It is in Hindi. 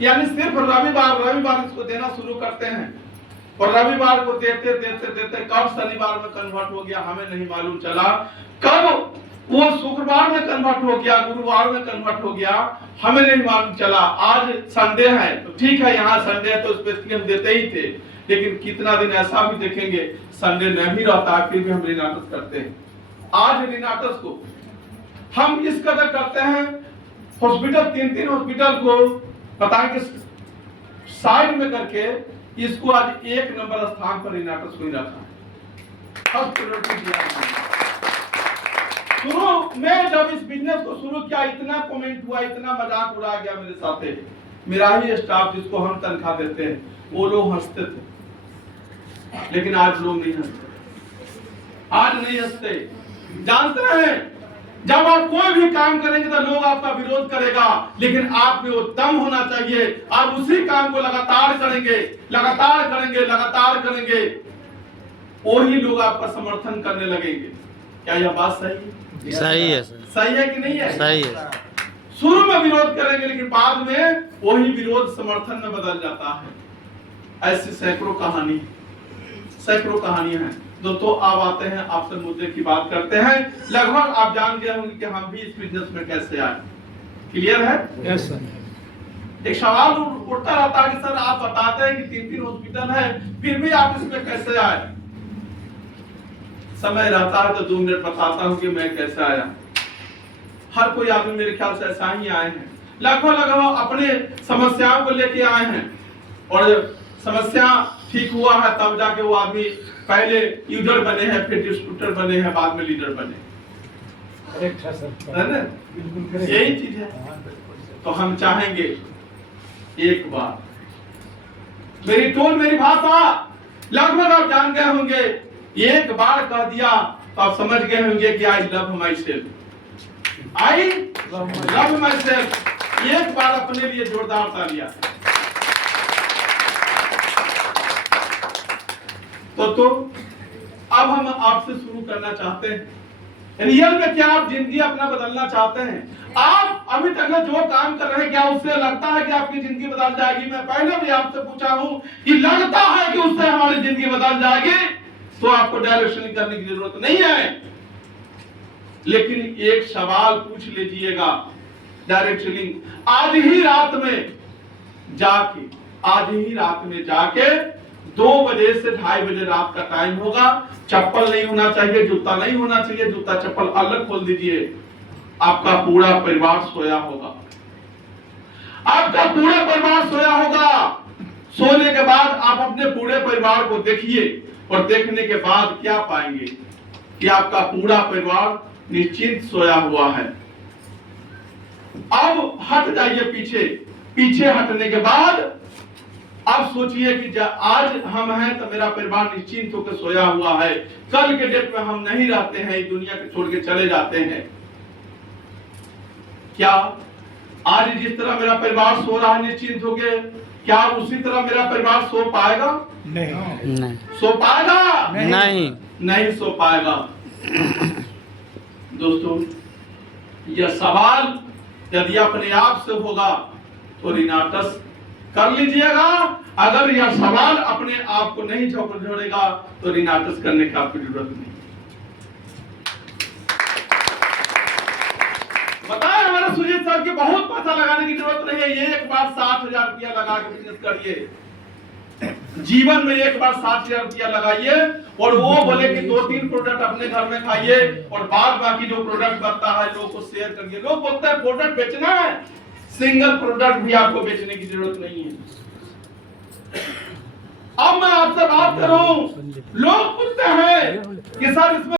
यानी सिर्फ रविवार इसको देना शुरू करते हैं और रविवार को देते देते देते कब शनिवार में कन्वर्ट हो गया हमें नहीं मालूम चला, कब वो शुक्रवार में कन्वर्ट हो गया, गुरुवार में कन्वर्ट हो गया, हमें नहीं मालूम चला। आज संडे है तो ठीक है, यहाँ संडे है तो स्पेशली हम देते ही थे, लेकिन कितना दिन ऐसा भी देखेंगे संडे नहीं रहता फिर भी हम रिनाटस करते हैं। आज रिनाटस को हम इस कदर करते हैं, हॉस्पिटल 3 हॉस्पिटल को पता है कि साइड में करके इसको आज 1 नंबर स्थान पर रिनाटस को ही रखा है। शुरू में जब इस बिजनेस को शुरू किया इतना कमेंट हुआ, इतना मजाक उड़ा गया मेरे साथ, मेरा ही स्टाफ जिसको हम तनख्वाह देते हैं वो लोग हंसते थे, लेकिन आज लोग नहीं हंसते, आज नहीं हंसते। जानते हैं जब आप कोई भी काम करेंगे तो लोग आपका विरोध करेगा, लेकिन आप में वो दम होना चाहिए, आप उसी काम को लगातार करेंगे लगातार करेंगे लगातार करेंगे, वही लोग आपका समर्थन करने लगेंगे। क्या यह बात सही है? सही है सर। सही है कि नहीं है? सही है। शुरू में विरोध करेंगे लेकिन बाद में वही विरोध समर्थन में बदल जाता है। ऐसी सैकड़ों कहानियां हैं। दोस्तों आप आते हैं, आपसे मुद्दे की बात करते हैं। लगभग आप जान गए होंगे कि हम भी इस बिजनेस में कैसे आए। क्लियर है? Yes sir. एक सवाल उठता रहता है कि सर आप बताते हैं कि 3 हॉस्पिटल है, फिर भी आप इसमें कैसे आए? समय रहता है तो 2 मिनट बताता हूं कि मैं कैसे आया। हर कोई आदमी मेरे ख्याल से ऐसा ही आए हैं, लगभग अपने समस्याओं को लेके आए हैं, और समस्या ठीक हुआ है तब जाके वो आदमी पहले यूजर बने हैं, फिर डिस्ट्रीब्यूटर बने हैं, बाद में लीडर बने। है ना? यही चीज है। तो हम चाहेंगे एक बार मेरी टोन मेरी भाषा लगभग आप जान गए होंगे, एक बार कह दिया तो आप समझ गए होंगे कि I love my self, I love my self. एक बार अपने लिए जोरदार तालियां। तो अब हम आपसे शुरू करना चाहते हैं, रियल में क्या आप जिंदगी अपना बदलना चाहते हैं? आप अभी तक जो काम कर रहे हैं क्या उससे लगता है कि आपकी जिंदगी बदल जाएगी? मैं पहले भी आपसे पूछा हूं कि लगता है कि उससे हमारी जिंदगी बदल जाएगी, तो आपको डायरेक्शन करने की जरूरत नहीं है। लेकिन एक सवाल पूछ लीजिएगा, डायरेक्शन आज ही रात में जाके 2 बजे से 2:30 बजे रात का टाइम होगा। चप्पल नहीं होना चाहिए, जूता नहीं होना चाहिए, जूता चप्पल अलग खोल दीजिए। आपका पूरा परिवार सोया होगा, आपका पूरा परिवार सोया होगा। सोने के बाद आप अपने पूरे परिवार को देखिए और देखने के बाद क्या पाएंगे कि आपका पूरा परिवार निश्चिंत सोया हुआ है। अब हट जाइए पीछे हटने के बाद अब सोचिए कि आज हम हैं तो मेरा परिवार निश्चिंत होकर सोया हुआ है। कल के डेट में हम नहीं रहते हैं, इस दुनिया को छोड़ के चले जाते हैं। क्या आज जिस तरह मेरा परिवार सो रहा है निश्चिंत होकर, क्या उसी तरह मेरा परिवार सो पाएगा? नहीं। सो पाएगा? नहीं सो पाएगा। दोस्तों यह सवाल यदि अपने आप से होगा तो रिनाटस कर लीजिएगा। अगर यह सवाल अपने आप को नहीं जोड़ेगा तो रिनाटस करने की आपकी जरूरत नहीं। बताए हमारे सुजीत सर की बहुत पैसा लगाने की जरूरत नहीं है। एक बार 60,000 रुपया लगा के बिजनेस करिए, जीवन में एक बार 60,000 रुपया लगाइए और वो बोले कि 2-3 प्रोडक्ट अपने घर में खाइए और बाद बाकी जो प्रोडक्ट बनता है लोगों को शेयर करिए। लोग बोलते हैं प्रोडक्ट बेचना है, सिंगल प्रोडक्ट भी आपको बेचने की जरूरत नहीं है। अब मैं आपसे बात करूं, लोग पूछते हैं कि सर इसमें